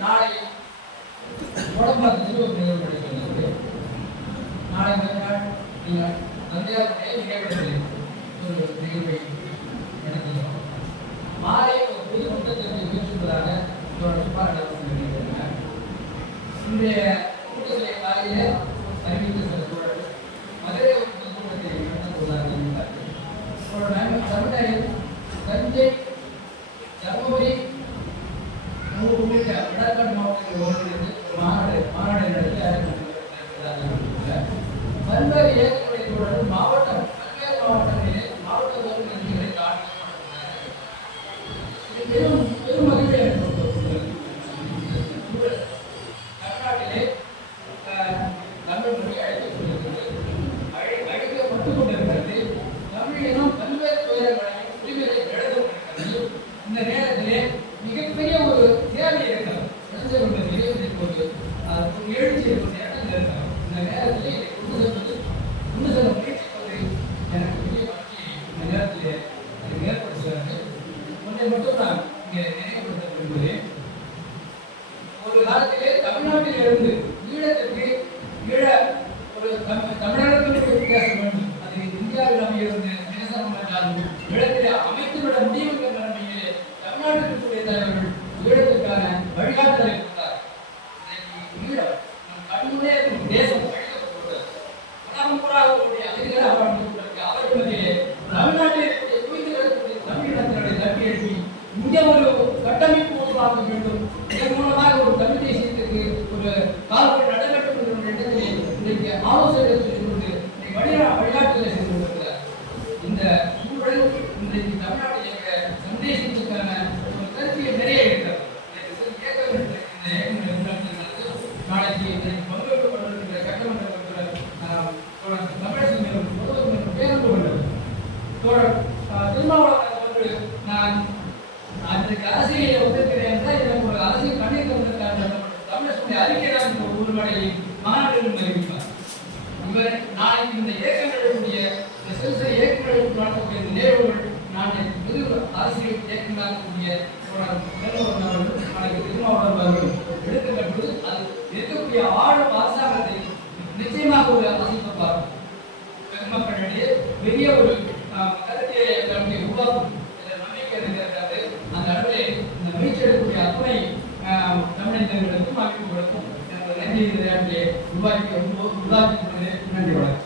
நாளை உடம்பாக்கத்தில் ஒரு நிகழ்வு நடைபெறுகிறது நாளை மறுநாள் நீங்கள் தந்தையார் நினைவு ஒரு இன்றைய கூட்டத்திலே காலையிலே அறிவித்த சில தோழர்கள் மதுரை ஒரு பொதுக்கூட்டத்தை நடத்துவதாக இருந்தார்கள் தஞ்சை தருமபுரி உள்ளிட்ட வடநாடு ஒன்றிணைந்து மாநாடு மாநாடு நடத்தி பல்வேறு இயக்கங்களை தொடர்ந்து நேரத்திலே மிகப்பெரிய ஒரு தேவை இருக்கிறது இழந்து கொண்ட நிறைவேற்றி போது எழுச்சி இருக்கிறது இந்த கொண்டு செல்வது கொண்டு செல்ல எனக்கு பெரிய இந்த எனக்கு ஏற்படுத்துகிறது ஒன்றை மட்டும் நான் இங்கே நினைவுபடுத்த விரும்புகிறேன். ஒரு காலத்திலே தமிழ்நாட்டில் இருந்து ஈழத்திற்கு ஈழ ஒரு தமிழ் தமிழகத்திற்கு வேண்டும். அது இந்தியாவில் அமையிருந்து ஈழத்திலே அமைத்துவிட முடியும் அன்றைக்கு அரசியலை ஒத்துக்கிறேன் என்றால் எனக்கு ஒரு அரசியல் கண்ணீர் தந்திருக்காங்க தமிழர்களுடைய அறிக்கை ஒரு மடையை மாநாடுகளும் அறிவிப்பார் இவர் நாளைக்கு இந்த இயக்கங்களுடைய இந்த சிறு இயக்கங்களுக்கு நடத்தக்கூடிய இந்த நான் புது அரசியல் இயக்கங்களாகக்கூடிய நாளைக்கு திருமாவளவன் அவர்கள் எடுத்துக்கட்டுவது அது இருக்கக்கூடிய ஆளும் அரசாங்கத்தை நிச்சயமாக ஒரு அசைப்பார் பெருமக்களிடையே பெரிய ஒரு கருத்தியை உருவாக்கும். இளைஞர்களுக்கும் அமைப்புகளுக்கும் எனது நேற்றைய உருவாக்கி உருவாக்கி நன்றி வணக்கம்